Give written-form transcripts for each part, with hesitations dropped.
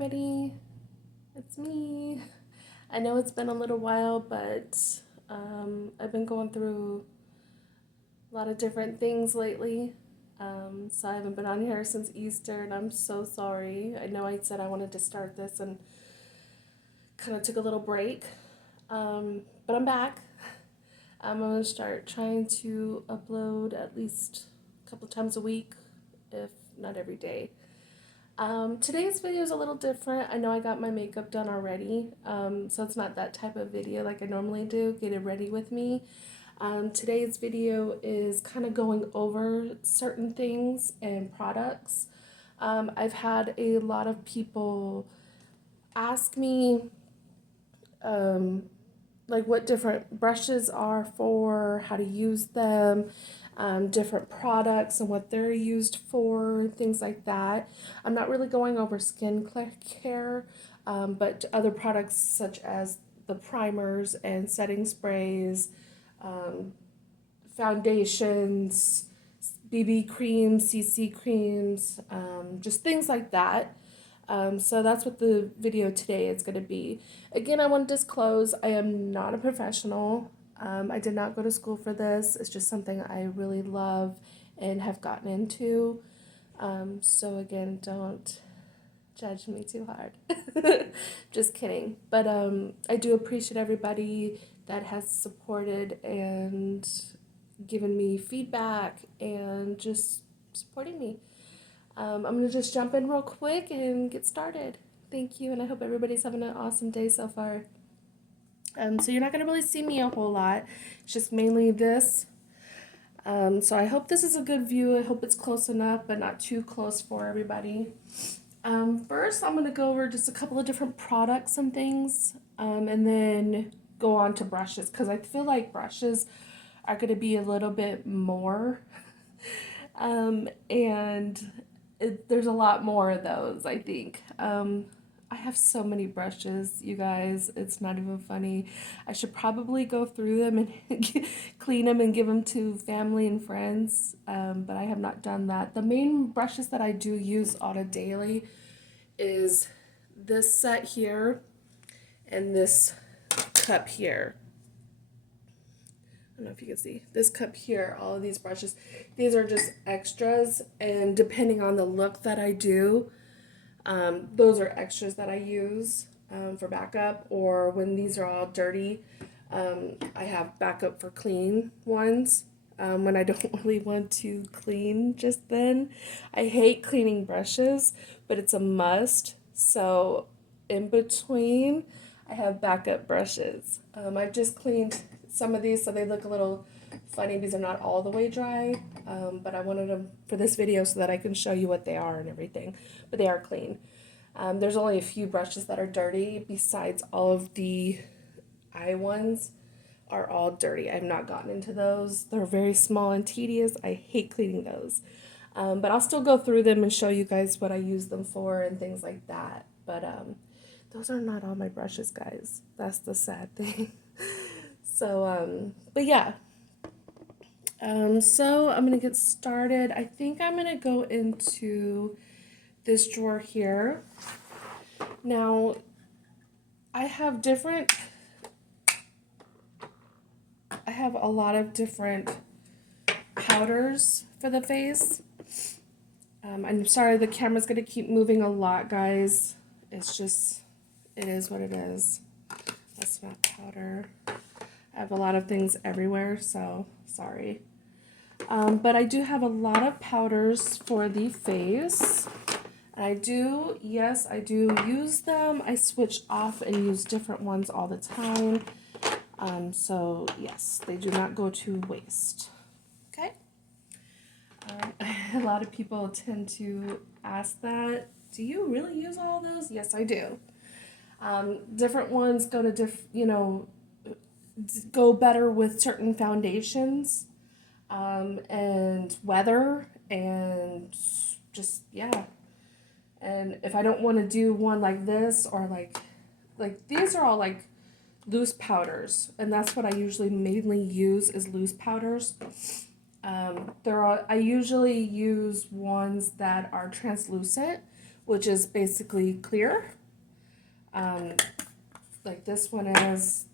everybody, it's me. I know it's been a little while, but I've been going through a lot of different things lately. So I haven't been on here since Easter, and I'm so sorry. I know I said I wanted to start this and kind of took a little break, but I'm back. I'm going to start trying to upload at least a couple times a week, if not every day. Today's video is a little different. I know I got my makeup done already, so it's not that type of video like I normally do, get it ready with me. Today's video is kind of going over certain things and products. I've had a lot of people ask me like what different brushes are for, how to use them, different products and what they're used for, things like that. I'm not really going over skin care, but other products such as the primers and setting sprays, foundations, BB creams, CC creams, just things like that. So that's what the video today is going to be. Again, I want to disclose I am not a professional. I did not go to school for this. It's just something I really love and have gotten into. So again, don't judge me too hard. Just kidding. But I do appreciate everybody that has supported and given me feedback and just supporting me. I'm going to just jump in real quick and get started. Thank you, and I hope everybody's having an awesome day so far. So you're not going to really see me a whole lot. It's just mainly this. So I hope this is a good view. I hope it's close enough, but not too close for everybody. First, I'm going to go over just a couple of different products and things, and then go on to brushes, because I feel like brushes are going to be a little bit more. And there's a lot more of those, I think. I have so many brushes, you guys. It's not even funny. I should probably go through them and clean them and give them to family and friends, but I have not done that. The main brushes that I do use on a daily is this set here and this cup here. I don't know if you can see this cup here, all of these brushes. These are just extras, and depending on the look that I do, those are extras that I use for backup, or when these are all dirty, I have backup for clean ones when I don't really want to clean just then. I hate cleaning brushes, but it's a must. So in between, I have backup brushes. I've just cleaned some of these so they look a little funny. These are not all the way dry, but I wanted them for this video so that I can show you what they are and everything, but they are clean. There's only a few brushes that are dirty, besides all of the eye ones are all dirty. I've not gotten into those. They're very small and tedious. I hate cleaning those. But I'll still go through them and show you guys what I use them for and things like that. But those are not all my brushes, guys. That's the sad thing. So, but yeah. So I'm going to get started. I think I'm going to go into this drawer here. Now, I have a lot of different powders for the face. I'm sorry the camera's going to keep moving a lot, guys. It's just, it is what it is. That's not powder. I have a lot of things everywhere, so sorry. But I do have a lot of powders for the face. I do use them. I switch off and use different ones all the time. So yes, they do not go to waste. Okay? A lot of people tend to ask that. Do you really use all those? Yes, I do. Different ones go to go better with certain foundations, and weather, and just, yeah. And if I don't want to do one like this, or like these are all like loose powders, and that's what I usually mainly use is loose powders. I usually use ones that are translucent, which is basically clear. Like this one is,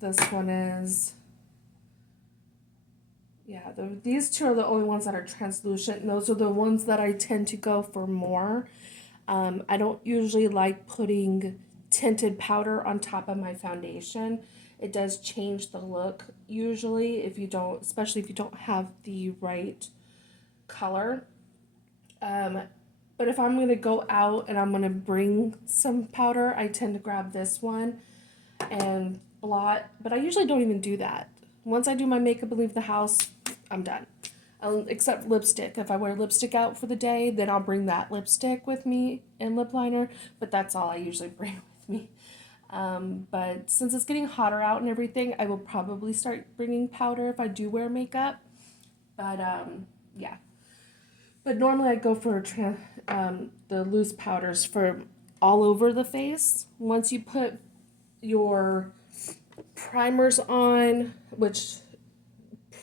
yeah, these two are the only ones that are translucent, and those are the ones that I tend to go for more. I don't usually like putting tinted powder on top of my foundation. It does change the look usually if you don't, especially if you don't have the right color. But if I'm going to go out and I'm going to bring some powder, I tend to grab this one and blot. But I usually don't even do that. Once I do my makeup and leave the house, I'm done. Except lipstick. If I wear lipstick out for the day, then I'll bring that lipstick with me and lip liner. But that's all I usually bring with me. But since it's getting hotter out and everything, I will probably start bringing powder if I do wear makeup. But yeah. But normally I go for the loose powders for all over the face. Once you put your primers on, which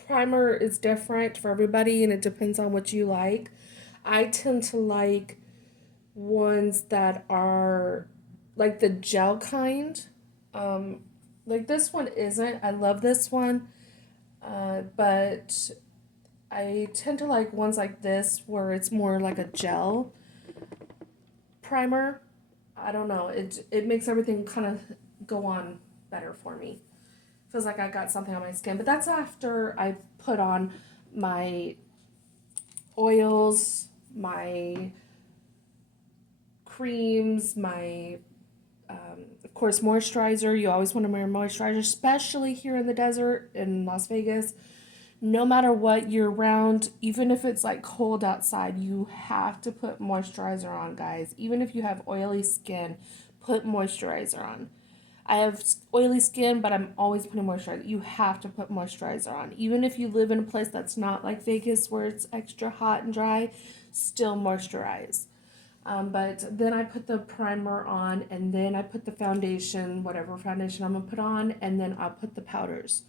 primer is different for everybody and it depends on what you like. I tend to like ones that are like the gel kind. Like this one isn't. I love this one. But I tend to like ones like this where it's more like a gel primer. I don't know. It makes everything kind of go on better for me. Feels like I got something on my skin. But that's after I put on my oils, my creams, my of course moisturizer. You always want to wear moisturizer, especially here in the desert in Las Vegas. No matter what year round, even if it's like cold outside, you have to put moisturizer on, guys. Even if you have oily skin, put moisturizer on. I have oily skin, but I'm always putting moisturizer. You have to put moisturizer on. Even if you live in a place that's not like Vegas where it's extra hot and dry, still moisturize. But then I put the primer on, and then I put the foundation, whatever foundation I'm going to put on, and then I'll put the powders.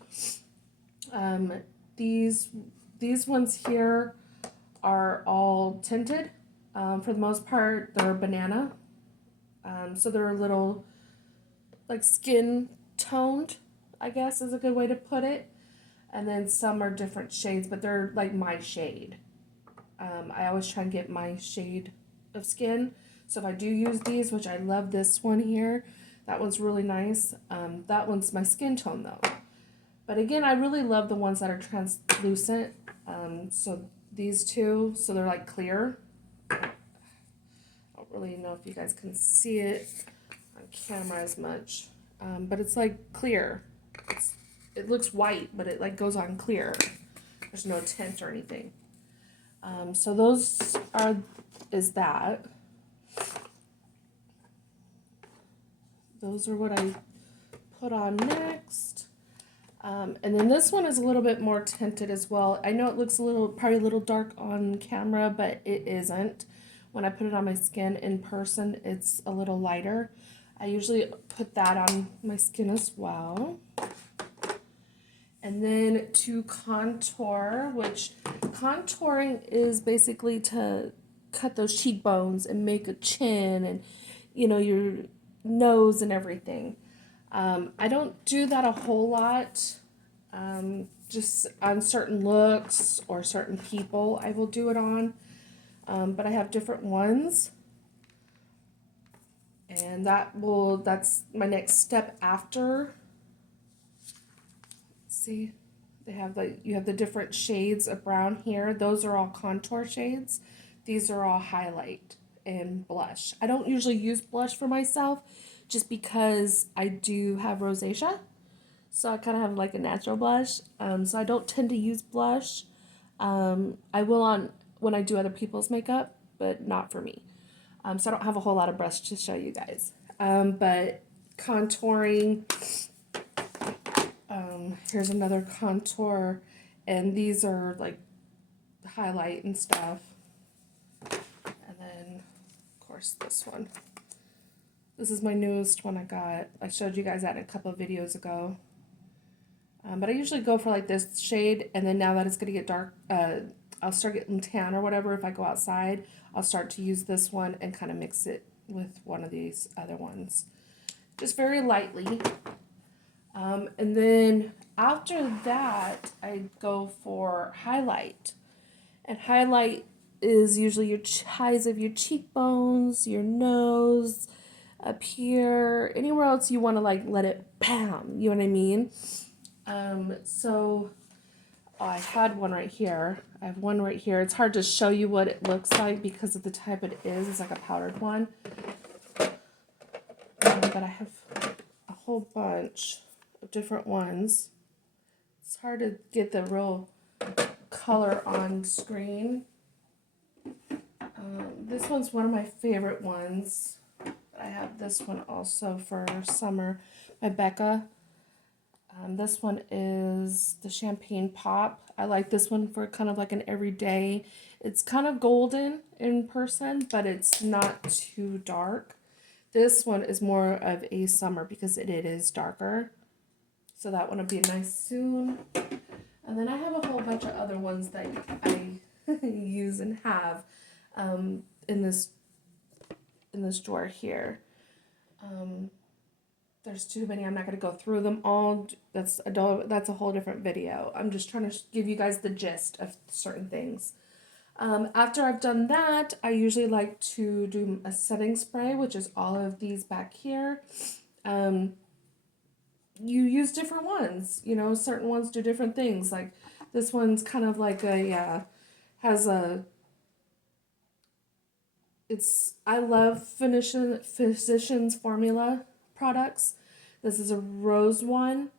Um, these ones here are all tinted. For the most part, they're banana. So they're a little like skin toned, I guess is a good way to put it. And then some are different shades, but they're like my shade. I always try and get my shade of skin. So if I do use these, which I love this one here, that one's really nice. That one's my skin tone though. But again, I really love the ones that are translucent. So these two, so they're like clear. I don't really know if you guys can see it on camera as much. But it's like clear. It looks white, but it like goes on clear. There's no tint or anything. So those is that. Those are what I put on next. And then this one is a little bit more tinted as well. I know it looks probably a little dark on camera, but it isn't. When I put it on my skin in person, it's a little lighter. I usually put that on my skin as well. And then to contour, which contouring is basically to cut those cheekbones and make a chin and, your nose and everything. I don't do that a whole lot. Just on certain looks or certain people, I will do it on. But I have different ones. And that's my next step after. See, you have the different shades of brown here. Those are all contour shades. These are all highlight and blush. I don't usually use blush for myself just because I do have rosacea. So I kind of have like a natural blush. So I don't tend to use blush. I will when I do other people's makeup, but not for me. So I don't have a whole lot of brush to show you guys. But contouring, here's another contour, and these are like highlight and stuff. And then, of course, this one. This is my newest one I got. I showed you guys that a couple of videos ago. But I usually go for like this shade, and then now that it's going to get dark, I'll start getting tan or whatever. If I go outside, I'll start to use this one and kind of mix it, with one of these other ones. Just very lightly. And then after that, I go for highlight. And highlight is usually your highs of your cheekbones, your nose, up here, anywhere else you want to like let it bam, you know what I mean? So I had one right here. I have one right here. It's hard to show you what it looks like because of the type it is. It's like a powdered one. But I have a whole bunch of different ones. It's hard to get the real color on screen. This one's one of my favorite ones. I have this one also for summer by Becca. This one is the Champagne Pop. I like this one for kind of like an everyday. It's kind of golden in person, but it's not too dark. This one is more of a summer because it is darker. So that one will be nice soon. And then I have a whole bunch of other ones that I use and have in this drawer here. There's too many. I'm not going to go through them all. That's a whole different video. I'm just trying to give you guys the gist of certain things. After I've done that, I usually like to do a setting spray, which is all of these back here. You use different ones. You know, certain ones do different things. Like this one's kind of like has a, I love Physicians Formula products. This is a rose one,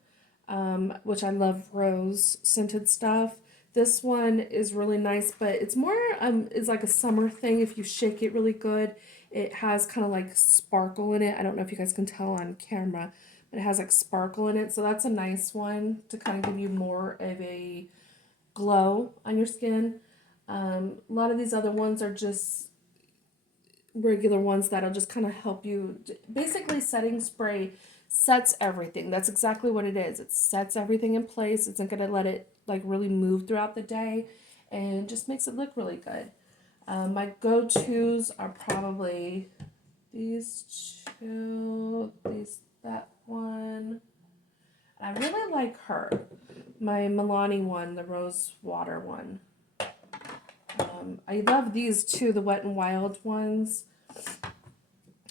which I love rose scented stuff. This one is really nice, but it's more, it's like a summer thing. If you shake it really good, it has kind of like sparkle in it. I don't know if you guys can tell on camera, but it has like sparkle in it. So that's a nice one to kind of give you more of a glow on your skin. A lot of these other ones are just regular ones that'll just kind of help you. Basically, setting spray sets everything. That's exactly what it is. It sets everything in place. It's not going to let it like really move throughout the day and just makes it look really good. My go-tos are probably these two, that one. I really like her. My Milani one, the rose water one. I love these two, the Wet n Wild ones.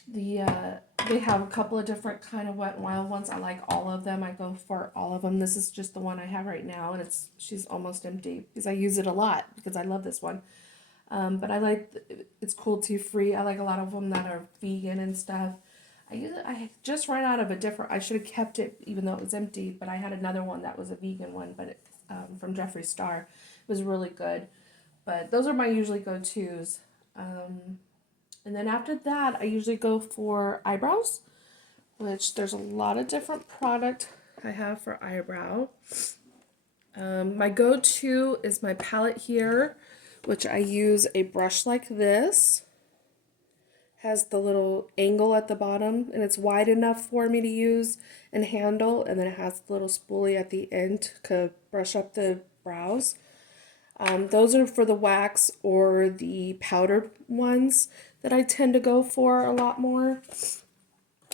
They have a couple of different kind of Wet n Wild ones. I like all of them. I go for all of them. This is just the one I have right now, and she's almost empty because I use it a lot because I love this one. But I like it's cruelty free. I like a lot of them that are vegan and stuff. I just ran out of a different. I should have kept it even though it was empty. But I had another one that was a vegan one, but from Jeffree Star. It was really good. But those are my usually go-tos. And then after that, I usually go for eyebrows, which there's a lot of different product I have for eyebrow. My go-to is my palette here, which I use a brush like this. Has the little angle at the bottom, and it's wide enough for me to use and handle, and then it has the little spoolie at the end to brush up the brows. Those are for the wax or the powdered ones that I tend to go for a lot more.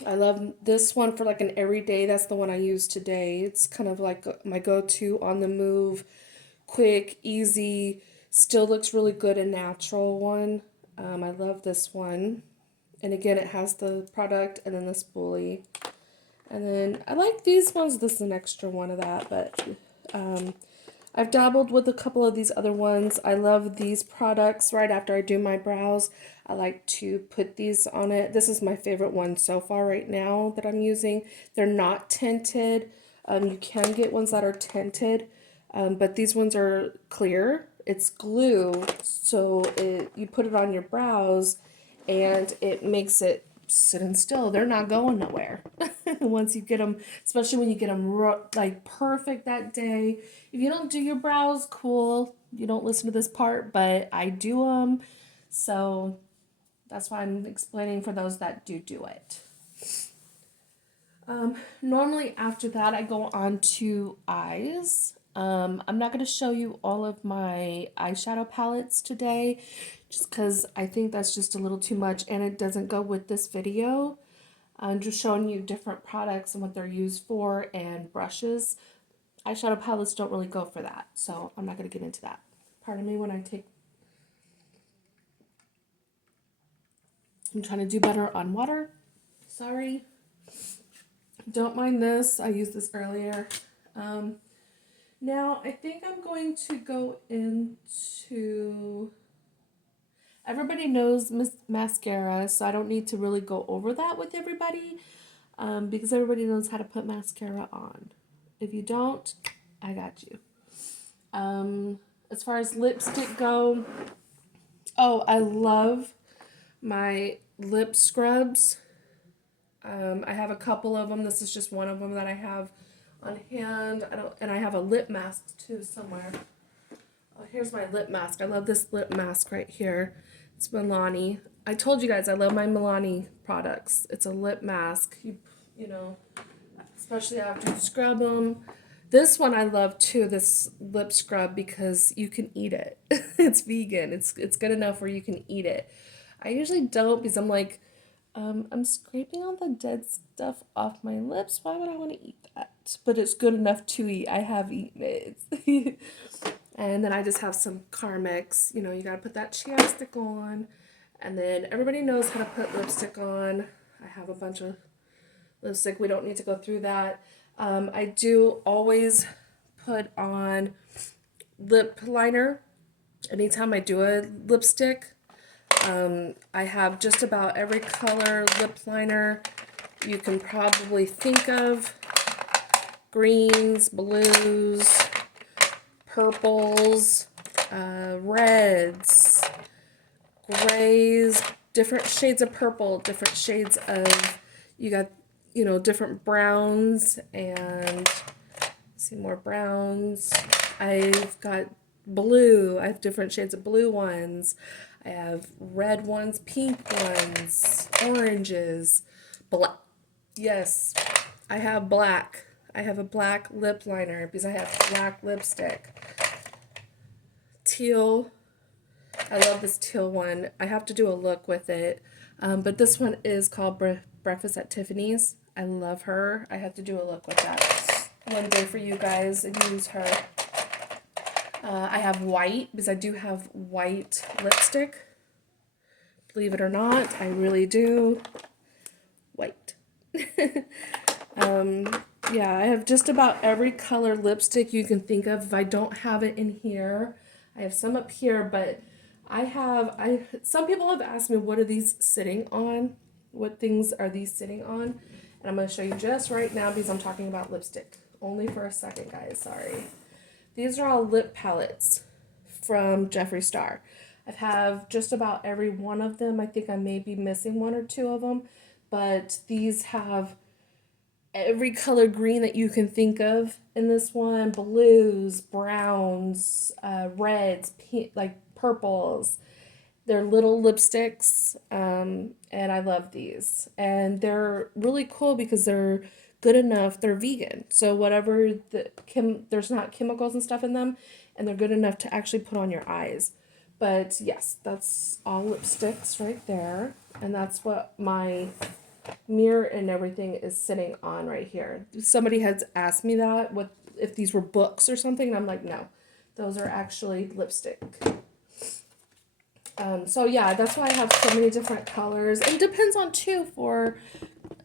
I love this one for like an everyday. That's the one I use today. It's kind of like my go-to on the move, quick, easy, still looks really good and natural one. I love this one. And again, it has the product and then the spoolie. And then I like these ones. This is an extra one of that, but I've dabbled with a couple of these other ones. I love these products right after I do my brows. I like to put these on it. This is my favorite one so far right now that I'm using. They're not tinted. You can get ones that are tinted, but these ones are clear. It's glue, so you put it on your brows and it makes it sitting still. They're not going nowhere once you get them, especially when you get them like perfect that day. If you don't do your brows, cool. You don't listen to this part, but I do them. So that's why I'm explaining for those that do it. Normally after that, I go on to eyes. I'm not going to show you all of my eyeshadow palettes today, just because I think that's just a little too much and it doesn't go with this video. I'm just showing you different products and what they're used for and brushes. Eyeshadow palettes don't really go for that, so I'm not going to get into that. Pardon me when I take... I'm trying to do better on water. Sorry. Don't mind this. I used this earlier. Now, I think I'm going to go into... Everybody knows mascara, so I don't need to really go over that with everybody, because everybody knows how to put mascara on. If you don't, I got you. As far as lipstick go, oh, I love my lip scrubs. I have a couple of them. This is just one of them that I have on hand. And I have a lip mask too somewhere. Oh, here's my lip mask. I love this lip mask right here. It's Milani. I told you guys I love my Milani products. It's a lip mask. You know, especially after you scrub them. This one I love too, this lip scrub, because you can eat it. It's vegan. It's good enough where you can eat it. I usually don't, because I'm like, I'm scraping all the dead stuff off my lips. Why would I want to eat that? But it's good enough to eat. I have eaten it. And then I just have some Carmex. You know, you got to put that chapstick on. And then everybody knows how to put lipstick on. I have a bunch of lipstick. We don't need to go through that. I do always put on lip liner anytime I do a lipstick. I have just about every color lip liner you can probably think of. Greens, blues, purples, reds, grays, different shades of purple, different shades of, you got, you know, different browns, and see more browns. I've got blue. I have different shades of blue ones. I have red ones, pink ones, oranges, black. Yes, I have black. I have a black lip liner because I have black lipstick. Teal. I love this teal one. I have to do a look with it. But this one is called Breakfast at Tiffany's. I love her. I have to do a look with that one day for you guys and use her. I have white, because I do have white lipstick. Believe it or not, I really do. White. Yeah, I have just about every color lipstick you can think of. If I don't have it in here, I have some up here, but some people have asked me, what are these sitting on? What things are these sitting on? And I'm going to show you just right now, because I'm talking about lipstick. Only for a second, guys, sorry. These are all lip palettes from Jeffree Star. I have just about every one of them. I think I may be missing one or two of them, but these have every color green that you can think of in this one. Blues, browns, reds, pink, like purples. They're little lipsticks, and I love these. And they're really cool because they're good enough. They're vegan, so whatever there's not chemicals and stuff in them, and they're good enough to actually put on your eyes. But yes, that's all lipsticks right there, and that's what my mirror and everything is sitting on right here. Somebody has asked me that, what if these were books or something, and I'm like, no, those are actually lipstick. So yeah, that's why I have so many different colors. It depends on too for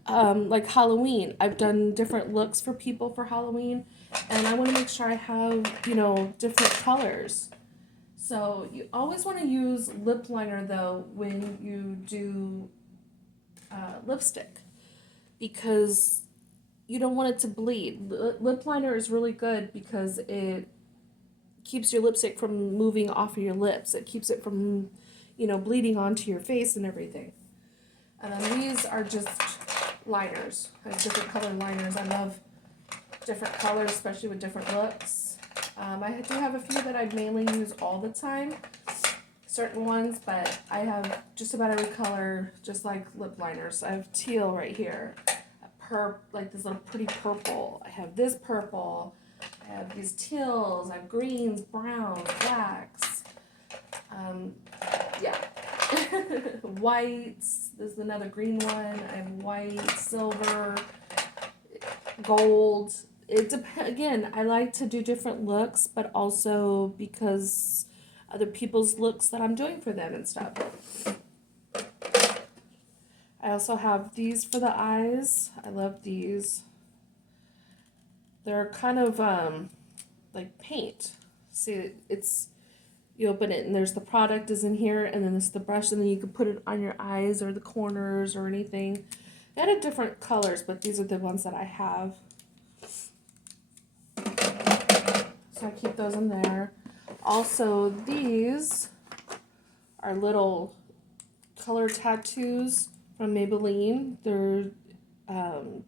like Halloween. I've done different looks for people for Halloween, and I want to make sure I have, you know, different colors. So you always want to use lip liner though when you do lipstick, because you don't want it to bleed. Lip liner is really good because it keeps your lipstick from moving off of your lips. It keeps it from, you know, bleeding onto your face and everything. And then these are just liners. I have different color liners. I love different colors, especially with different looks. I do have a few that I mainly use all the time, certain ones, but I have just about every color, just like lip liners. I have teal right here, like this little pretty purple. I have this purple. I have these teals, I have greens, browns, blacks. Yeah. Whites. There's another green one. I have white, silver, gold. It depends. Again, I like to do different looks, but also because other people's looks that I'm doing for them and stuff. I also have these for the eyes. I love these. They're kind of like paint. See, it's you open it and there's the product is in here, and then there's the brush, and then you can put it on your eyes or the corners or anything. They had different colors, but these are the ones that I have. So I keep those in there. Also, these are little color tattoos from Maybelline.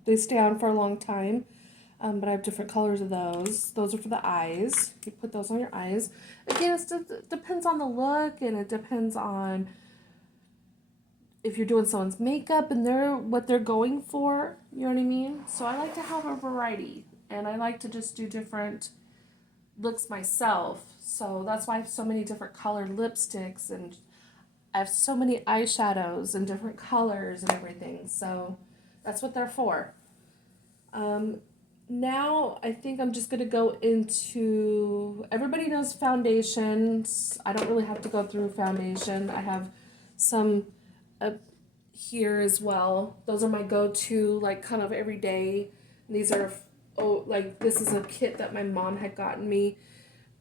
They stay on for a long time, but I have different colors of those. Those are for the eyes. You put those on your eyes. Again, it depends on the look, and it depends on if you're doing someone's makeup and what they're going for. You know what I mean? So I like to have a variety, and I like to just do different looks myself. So that's why I have so many different colored lipsticks, and I have so many eyeshadows and different colors and everything. So that's what they're for. Now I think I'm just going to go into, everybody knows foundations. I don't really have to go through foundation. I have some up here as well. Those are my go-to, like kind of every day. These are, like this is a kit that my mom had gotten me.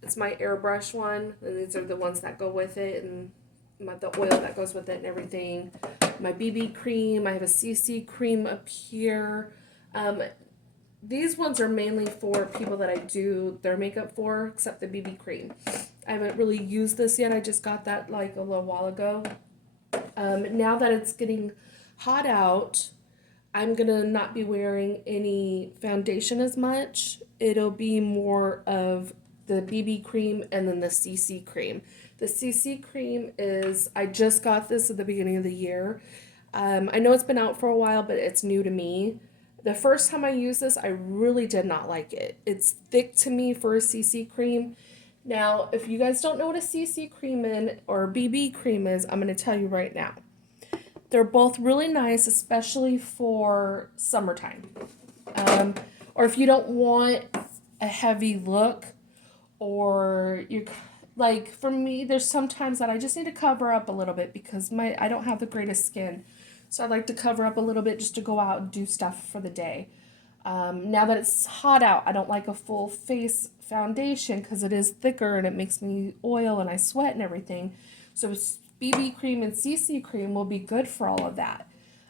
It's my airbrush one, and these are the ones that go with it, and the oil that goes with it and everything. My BB cream, I have a CC cream up here. These ones are mainly for people that I do their makeup for, except the BB cream. I haven't really used this yet. I just got that like a little while ago. Now that it's getting hot out, I'm going to not be wearing any foundation as much. It'll be more of the BB cream and then the CC cream. The CC cream is, I just got this at the beginning of the year. I know it's been out for a while, but it's new to me. The first time I used this, I really did not like it. It's thick to me for a CC cream. Now, if you guys don't know what a CC cream or BB cream is, I'm going to tell you right now. They're both really nice, especially for summertime. Or if you don't want a heavy look, or you're like, for me, there's sometimes that I just need to cover up a little bit because I don't have the greatest skin. So I like to cover up a little bit just to go out and do stuff for the day. Now that it's hot out, I don't like a full face foundation because it is thicker and it makes me oil and I sweat and everything. So BB cream and CC cream will be good for all of that.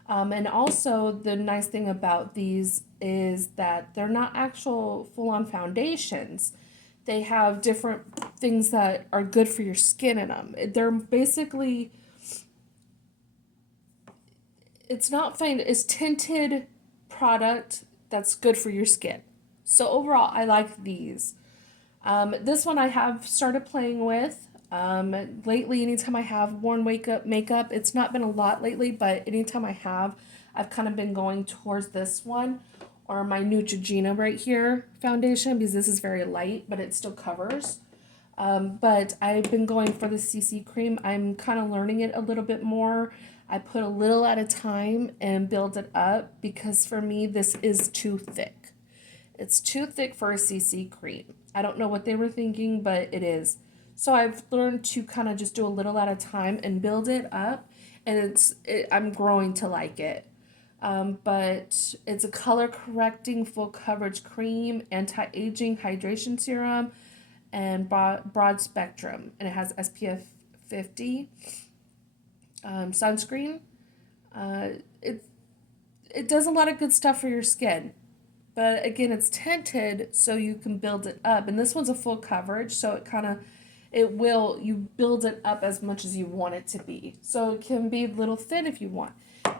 And also the nice thing about these is that they're not actual full-on foundations. They have different things that are good for your skin in them. They're basically, it's tinted product that's good for your skin. So overall, I like these. This one I have started playing with. Lately, anytime I have worn makeup, it's not been a lot lately, but anytime I have, I've kind of been going towards this one or my Neutrogena right here foundation because this is very light, but it still covers. But I've been going for the CC cream. I'm kind of learning it a little bit more. I put a little at a time and build it up because for me, this is too thick. It's too thick for a CC cream. I don't know what they were thinking, but it is. So I've learned to kind of just do a little at a time and build it up, and I'm growing to like it. But it's a color correcting full coverage cream, anti-aging hydration serum, and broad spectrum, and it has SPF 50 sunscreen. It does a lot of good stuff for your skin. But again, it's tinted so you can build it up. And this one's a full coverage, so you build it up as much as you want it to be. So it can be a little thin if you want.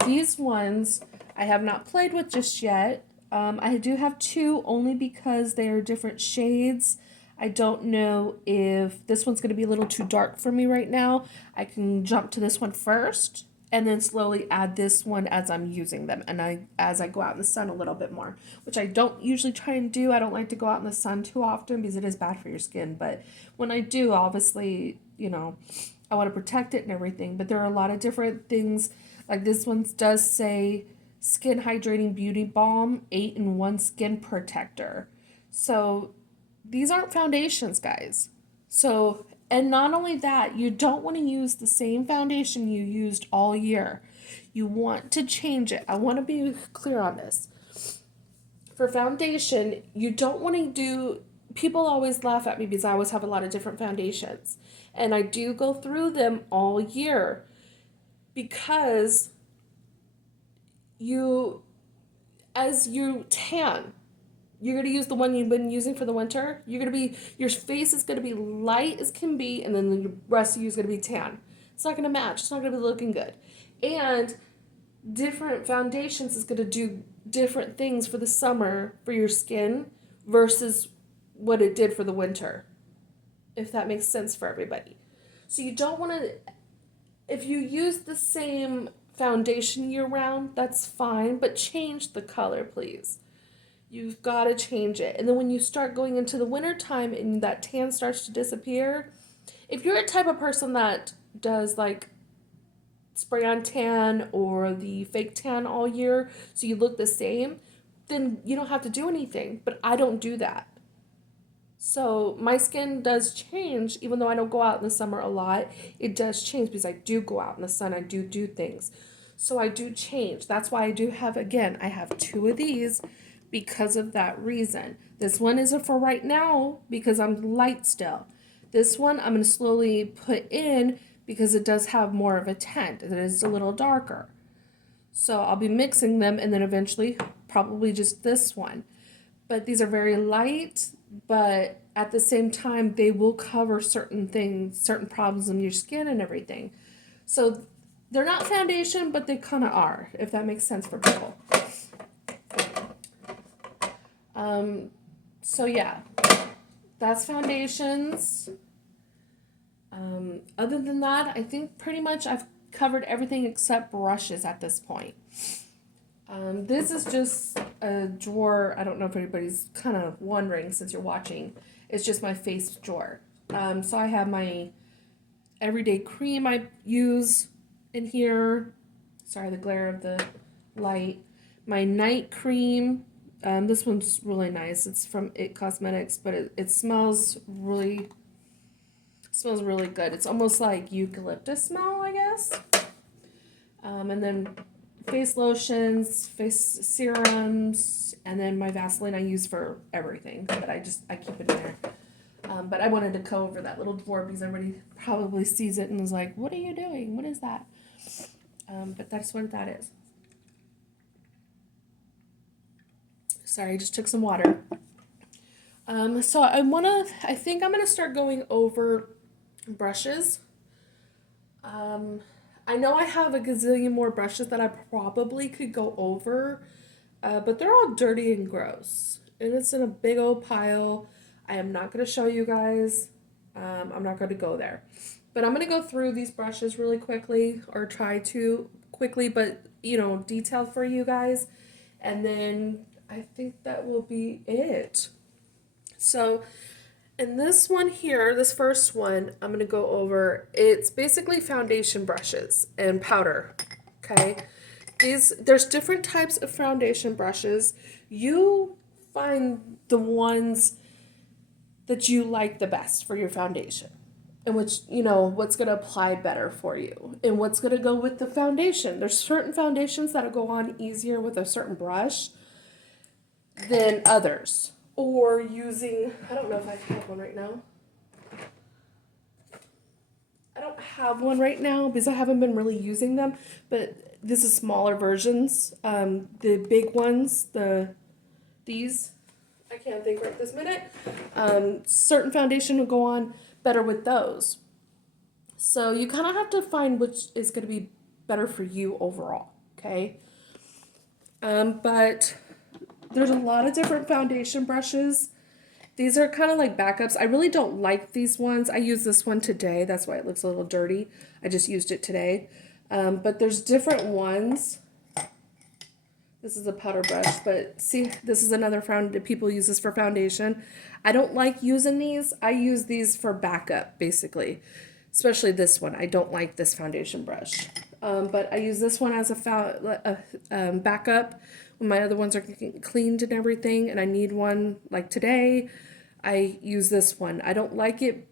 These ones I have not played with just yet. I do have two only because they are different shades. I don't know if this one's going to be a little too dark for me right now. I can jump to this one first and then slowly add this one as I'm using them, and as I go out in the sun a little bit more, which I don't usually try and do. I don't like to go out in the sun too often because it is bad for your skin, but when I do, obviously, I want to protect it and everything. But there are a lot of different things, like this one does say Skin Hydrating Beauty Balm 8-in-1 Skin Protector. So these aren't foundations, guys. So, and not only that, you don't want to use the same foundation you used all year. You want to change it. I want to be clear on this. For foundation, you don't want to do, people always laugh at me because I always have a lot of different foundations. And I do go through them all year because as you tan, you're going to use the one you've been using for the winter. Your face is going to be light as can be, and then the rest of you is going to be tan. It's not going to match. It's not going to be looking good. And different foundations is going to do different things for the summer for your skin versus what it did for the winter, if that makes sense for everybody. So you don't want to, if you use the same foundation year round, that's fine, but change the color, please. You've got to change it. And then when you start going into the winter time and that tan starts to disappear, if you're a type of person that does like spray on tan or the fake tan all year so you look the same, then you don't have to do anything. But I don't do that. So my skin does change, even though I don't go out in the summer a lot. It does change because I do go out in the sun. I do things. So I do change. That's why I do have, again, I have 2 of these because of that reason. This one is for right now because I'm light still. This one I'm going to slowly put in because it does have more of a tint. It is a little darker. So I'll be mixing them and then eventually probably just this one. But these are very light, but at the same time, they will cover certain things, certain problems in your skin and everything. So they're not foundation, but they kind of are, if that makes sense for people. So yeah, that's foundations. Other than that, I think pretty much I've covered everything except brushes at this point. This is just a drawer. I don't know if anybody's kind of wondering since you're watching. It's just my face drawer. So I have my everyday cream I use in here. Sorry, the glare of the light. My night cream. This one's really nice. It's from IT Cosmetics, but it smells really good. It's almost like eucalyptus smell, I guess. And then face lotions, face serums, and then my Vaseline I use for everything, but I keep it in there. But I wanted to go over that little drawer because everybody probably sees it and is like, what are you doing? What is that? But that's what that is. Sorry, I just took some water. So I think I'm going to start going over brushes. I know I have a gazillion more brushes that I probably could go over, but they're all dirty and gross. And it's in a big old pile. I am not going to show you guys. I'm not going to go there. But I'm going to go through these brushes really quickly, or try to quickly, but, detailed for you guys. And then I think that will be it. So in this one here, this first one, I'm going to go over, it's basically foundation brushes and powder, okay? There's different types of foundation brushes. You find the ones that you like the best for your foundation, and which, what's going to apply better for you and what's going to go with the foundation. There's certain foundations that'll go on easier with a certain brush than others. Or using, I don't know if I have one right now. I don't have one right now because I haven't been really using them, but this is smaller versions. The big ones, these, I can't think right this minute. Certain foundation will go on better with those. So you kind of have to find which is going to be better for you overall, okay? But there's a lot of different foundation brushes. These are kind of like backups. I really don't like these ones. I used this one today. That's why it looks a little dirty. I just used it today. But there's different ones. This is a powder brush, but see, this is another people use this for foundation. I don't like using these. I use these for backup, basically. Especially this one. I don't like this foundation brush. But I use this one as a backup when my other ones are getting cleaned and everything, and I need one like today. I use this one. I don't like it.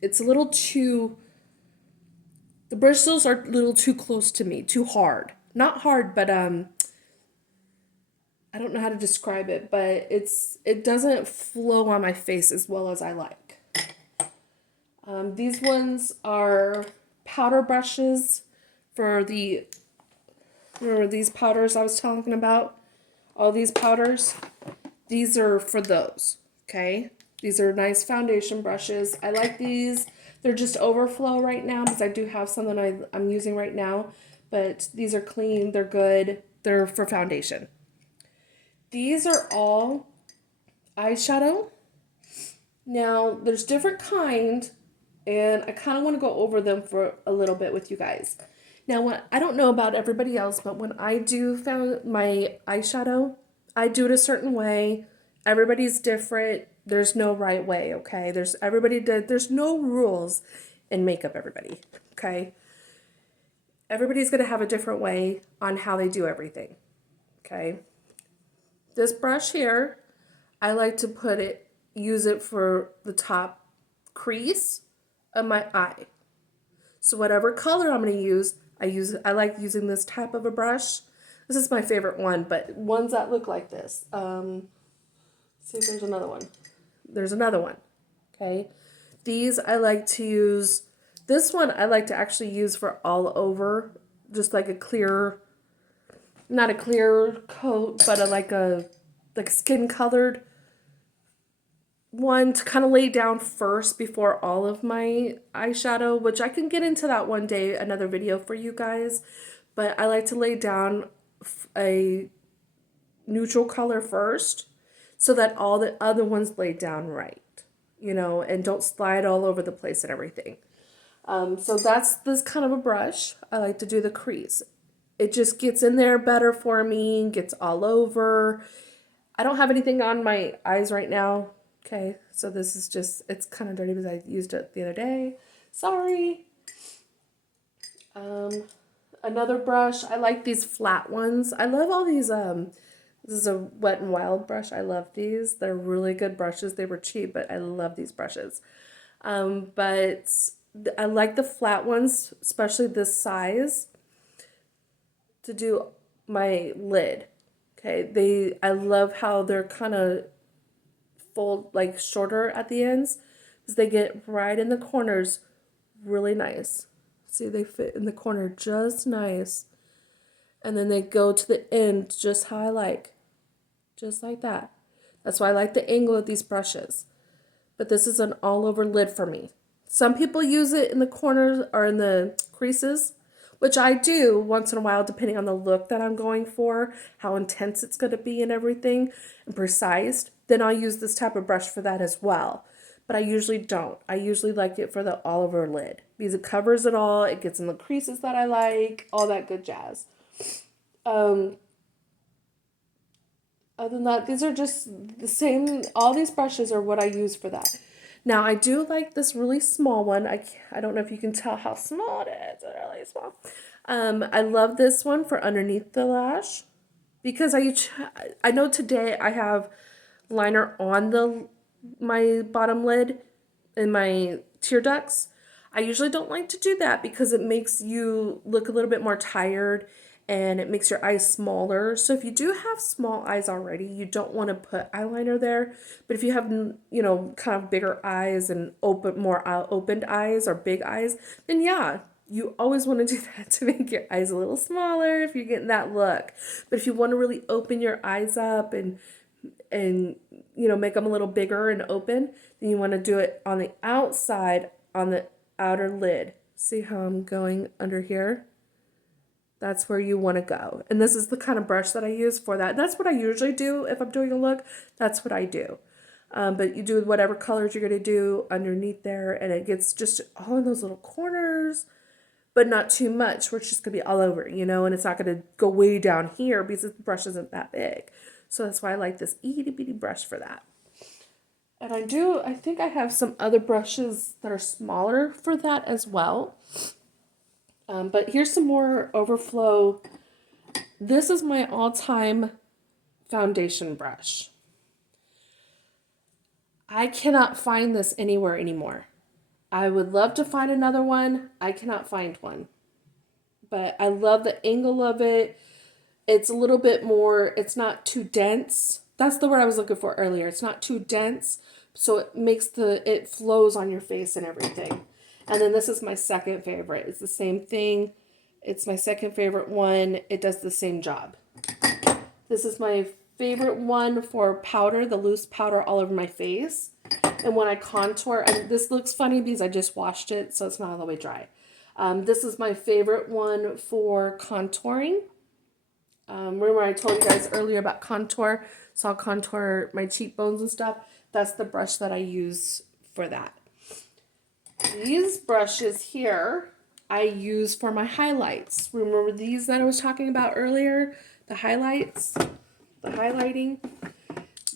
It's a little too, the bristles are a little too close to me, too hard. Not hard, but I don't know how to describe it, but it doesn't flow on my face as well as I like. These ones are powder brushes for these powders I was talking about. All these powders, these are for those, okay? These are nice foundation brushes. I like these. They're just overflow right now because I do have some that I'm using right now, but these are clean, they're good, they're for foundation. These are all eyeshadow. Now, there's different kind, and I kind of want to go over them for a little bit with you guys. Now, I don't know about everybody else, but when I do found my eyeshadow, I do it a certain way. Everybody's different. There's no right way, okay? There's no rules in makeup, everybody, okay? Everybody's going to have a different way on how they do everything, okay? This brush here, I like to use it for the top crease of my eye. So whatever color I'm going to use, I like using this type of a brush. This is my favorite one, but ones that look like this. See if there's another one. There's another one, okay? These I like to use, this one I like to actually use for all over, just like a clear, not a clear coat, but like a skin colored one to kind of lay down first before all of my eyeshadow, which I can get into that one day, another video for you guys. But I like to lay down a neutral color first so that all the other ones lay down right, you know, and don't slide all over the place and everything. So that's this kind of a brush. I like to do the crease. It just gets in there better for me, gets all over. I don't have anything on my eyes right now. Okay, so this is just, it's kind of dirty because I used it the other day. Sorry. Another brush. I like these flat ones. I love all these, this is a Wet n Wild brush. I love these. They're really good brushes. They were cheap, but I love these brushes. But I like the flat ones, especially this size, to do my lid. Okay, I love how they're kind of fold, like shorter at the ends, because they get right in the corners really nice. See, they fit in the corner just nice. And then they go to the end just how I like. Just like that. That's why I like the angle of these brushes. But this is an all over lid for me. Some people use it in the corners or in the creases, which I do once in a while depending on the look that I'm going for, how intense it's going to be and everything, and precise. Then I'll use this type of brush for that as well. But I usually don't. I usually like it for the all over lid because it covers it all. It gets in the creases that I like, all that good jazz. Other than that, these are just the same. All these brushes are what I use for that. Now, I do like this really small one. I don't know if you can tell how small it is. It's really small. I love this one for underneath the lash because I know today I have liner on my bottom lid and my tear ducts. I usually don't like to do that because it makes you look a little bit more tired and it makes your eyes smaller. So if you do have small eyes already, you don't want to put eyeliner there. But if you have, you know, kind of bigger eyes and more opened eyes or big eyes, then yeah, you always want to do that to make your eyes a little smaller if you're getting that look. But if you want to really open your eyes up and you know, make them a little bigger and open, then you want to do it on the outside, on the outer lid. See how I'm going under here? That's where you want to go. And this is the kind of brush that I use for that. That's what I usually do if I'm doing a look. That's what I do. But you do whatever colors you're going to do underneath there, and it gets just all in those little corners. but not too much where it's just going to be all over, you know, and it's not going to go way down here because the brush isn't that big. So that's why I like this itty bitty brush for that. And I think I have some other brushes that are smaller for that as well. But here's some more Overflow. This is my all-time foundation brush. I cannot find this anywhere anymore. I would love to find another one. I cannot find one. But I love the angle of it. It's a little bit more, it's not too dense. That's the word I was looking for earlier. It's not too dense, so it makes it flows on your face and everything. And then this is my second favorite. It's the same thing. It's my second favorite one. It does the same job. This is my favorite one for powder, the loose powder all over my face. And when I contour, and this looks funny because I just washed it, so it's not all the way dry. This is my favorite one for contouring. Remember I told you guys earlier about contour, so I'll contour my cheekbones and stuff. That's the brush that I use for that. These brushes here I use for my highlights. Remember these that I was talking about earlier? The highlights, the highlighting.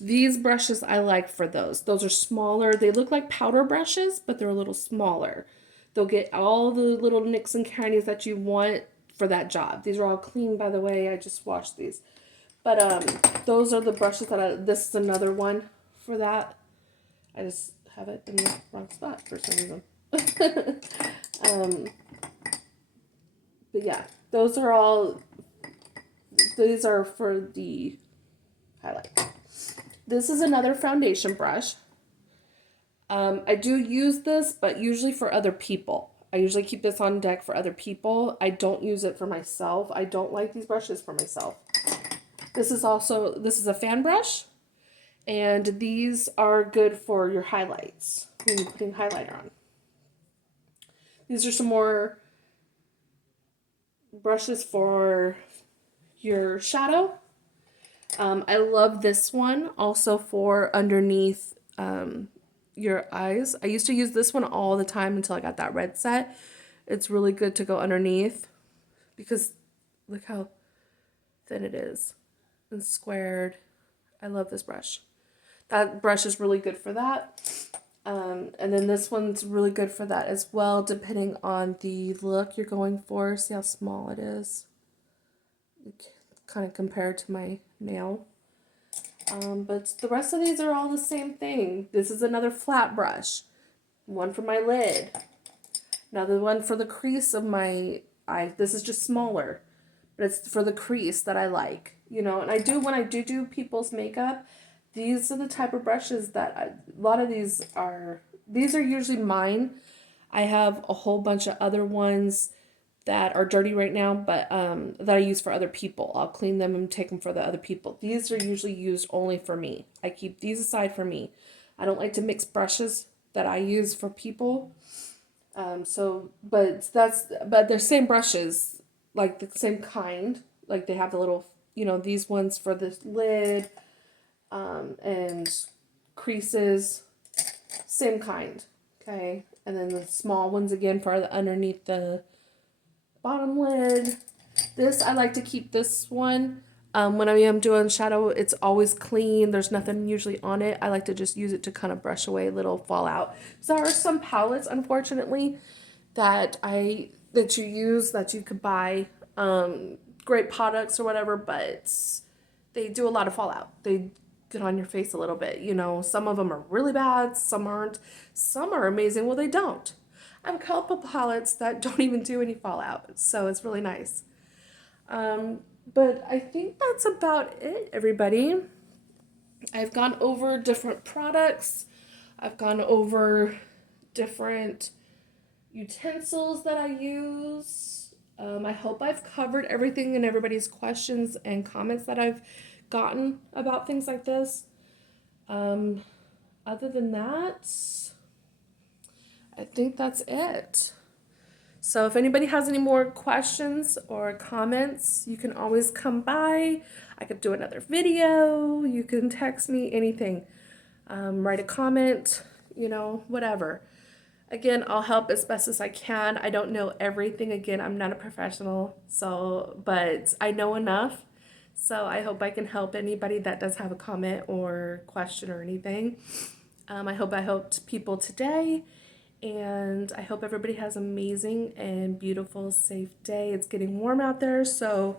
These brushes I like for those. Those are smaller. They look like powder brushes, but they're a little smaller. They'll get all the little nicks and crannies that you want for that job. These are all clean, by the way. I just washed these. But those are the brushes that this is another one for that. I just have it in the wrong spot for some reason. But yeah, those are all, these are for the highlight. This is another foundation brush. I do use this, but usually for other people. I usually keep this on deck for other people. I don't use it for myself. I don't like these brushes for myself. This is a fan brush, and these are good for your highlights when you're putting highlighter on. These are some more brushes for your shadow. I love this one also for underneath your eyes. I used to use this one all the time until I got that red set. It's really good to go underneath because look how thin it is and squared. I love this brush. That brush is really good for that. And then this one's really good for that as well, depending on the look you're going for. See how small it is? Kind of compared to my nail. But the rest of these are all the same thing. This is another flat brush. One for my lid. Another one for the crease of my eye. This is just smaller, but it's for the crease that I like. You know, and I do, when I do people's makeup, these are the type of brushes that a lot of these are usually mine. I have a whole bunch of other ones that are dirty right now, but that I use for other people. I'll clean them and take them for the other people. These are usually used only for me. I keep these aside for me. I don't like to mix brushes that I use for people. But they're same brushes, like the same kind. Like they have the little, you know, these ones for the lid, and creases, same kind. Okay, and then the small ones again for the underneath the bottom lid. This, I like to keep this one. When I am doing shadow, it's always clean. There's nothing usually on it. I like to just use it to kind of brush away little fallout. So there are some palettes, unfortunately, that you use that you could buy, great products or whatever, but they do a lot of fallout. They get on your face a little bit. You know, some of them are really bad, some aren't. Some are amazing. Well, they don't. I have a couple palettes that don't even do any fallout, so it's really nice. But I think that's about it, everybody. I've gone over different products. I've gone over different utensils that I use. I hope I've covered everything and everybody's questions and comments that I've gotten about things like this. Other than that, I think that's it. So if anybody has any more questions or comments, you can always come by. I could do another video. You can text me, anything. Write a comment, you know, whatever. Again, I'll help as best as I can. I don't know everything. Again, I'm not a professional, so, but I know enough. So I hope I can help anybody that does have a comment or question or anything. I hope I helped people today, and I hope everybody has an amazing and beautiful, safe day. It's getting warm out there, so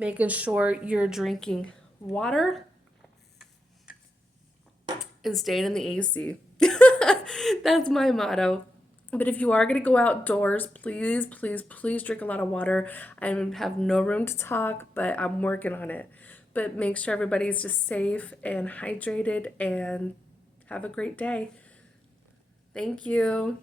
making sure you're drinking water and staying in the AC. That's my motto. But if you are going to go outdoors, please, please, please drink a lot of water. I have no room to talk, but I'm working on it. But make sure everybody's just safe and hydrated and have a great day. Thank you.